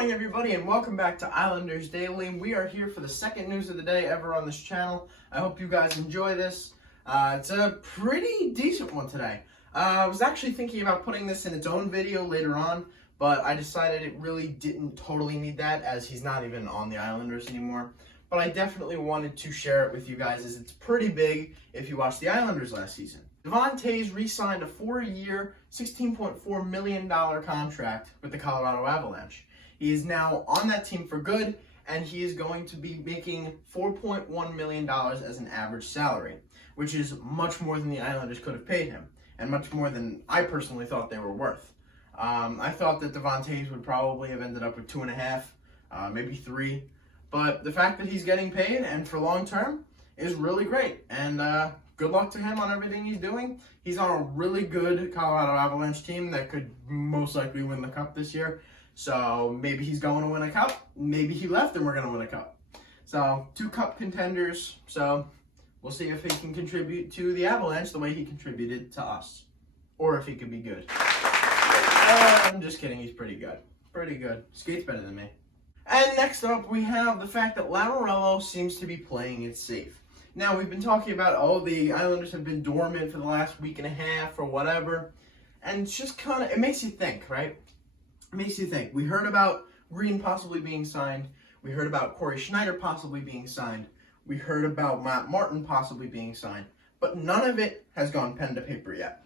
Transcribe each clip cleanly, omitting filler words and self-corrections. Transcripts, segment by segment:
morning, everybody, and welcome back to Islanders Daily. We are here for the second news of the day ever on this channel. I hope you guys enjoy this. It's a pretty decent one today. I was actually thinking about putting this in its own video later on, but I decided it really didn't totally need that, as he's not even on the Islanders anymore. But I definitely wanted to share it with you guys, as it's pretty big if you watched the Islanders last season. Devon Toews re-signed a 4-year, $16.4 million contract with the Colorado Avalanche. He is now on that team for good, and he is going to be making $4.1 million as an average salary, which is much more than the Islanders could have paid him, and much more than I personally thought they were worth. I thought that Devon Toews would probably have ended up with 2.5, maybe 3, but the fact that he's getting paid, and for long term, is really great, and good luck to him on everything he's doing. He's on a really good Colorado Avalanche team that could most likely win the Cup this year. So maybe he's going to win a Cup. Maybe he left and we're going to win a Cup. So 2 Cup contenders. So we'll see if he can contribute to the Avalanche the way he contributed to us. Or if he could be good. I'm just kidding. He's pretty good. Pretty good. Skates better than me. And next up, we have the fact that Lamoriello seems to be playing it safe. Now, we've been talking about, the Islanders have been dormant for the last week and a half or whatever. And it's just kind of, it makes you think, right? It makes you think. We heard about Green possibly being signed. We heard about Corey Schneider possibly being signed. We heard about Matt Martin possibly being signed. But none of it has gone pen to paper yet.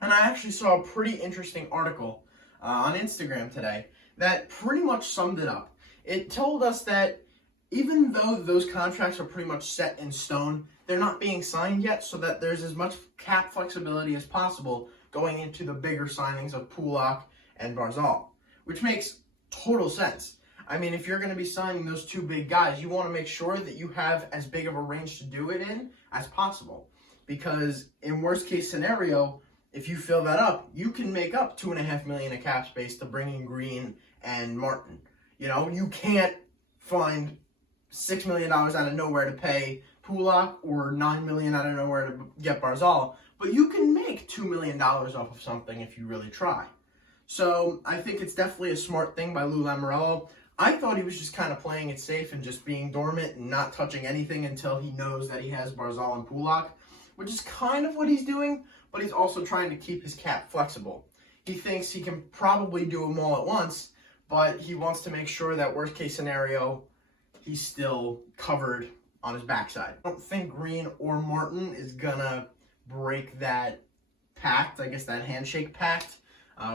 And I actually saw a pretty interesting article on Instagram today that pretty much summed it up. It told us that even though those contracts are pretty much set in stone, they're not being signed yet, so that there's as much cap flexibility as possible going into the bigger signings of Pulock and Barzal, which makes total sense. I mean, if you're going to be signing those 2 big guys, you want to make sure that you have as big of a range to do it in as possible. Because in worst case scenario, if you fill that up, you can make up $2.5 million of cap space to bring in Green and Martin. You know, you can't find $6 million out of nowhere to pay Pulock or $9 million out of nowhere to get Barzal, but you can make $2 million off of something if you really try. So I think it's definitely a smart thing by Lou Lamoriello. I thought he was just kind of playing it safe and just being dormant and not touching anything until he knows that he has Barzal and Pulock, which is kind of what he's doing, but he's also trying to keep his cap flexible. He thinks he can probably do them all at once, but he wants to make sure that worst case scenario, he's still covered on his backside. I don't think Green or Martin is gonna break that pact, I guess that handshake pact,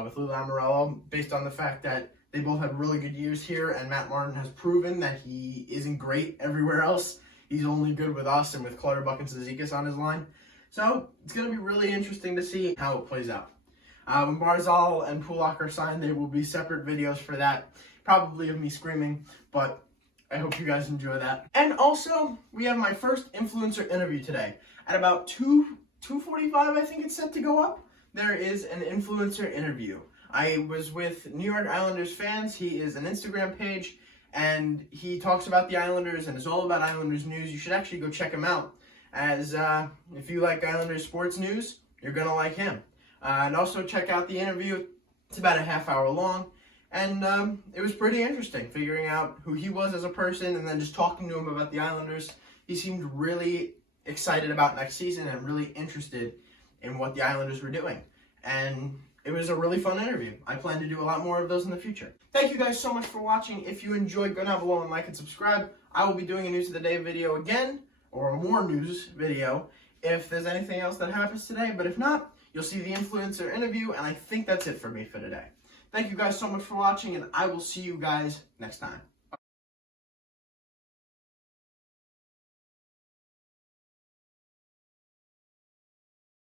with Lou Lamoriello, based on the fact that they both had really good years here, and Matt Martin has proven that he isn't great everywhere else. He's only good with us and with Clutterbuck and Cizikas on his line. So it's going to be really interesting to see how it plays out. When Barzal and Pulock are signed, there will be separate videos for that, probably of me screaming, but I hope you guys enjoy that. And also, we have my first influencer interview today. At about 2:45, I think it's set to go up. There is an influencer interview. I was with New York Islanders fans. He is an Instagram page, and he talks about the Islanders and is all about Islanders news. You should actually go check him out, as if you like Islanders sports news, you're going to like him. And also check out the interview. It's about a half-hour long, and it was pretty interesting figuring out who he was as a person and then just talking to him about the Islanders. He seemed really excited about next season and really interested in what the Islanders were doing. And it was a really fun interview. I plan to do a lot more of those in the future. Thank you guys so much for watching. If you enjoyed, go down below and like and subscribe. I will be doing a News of the Day video again, or a more news video, if there's anything else that happens today. But if not, you'll see the influencer interview, and I think that's it for me for today. Thank you guys so much for watching, and I will see you guys next time.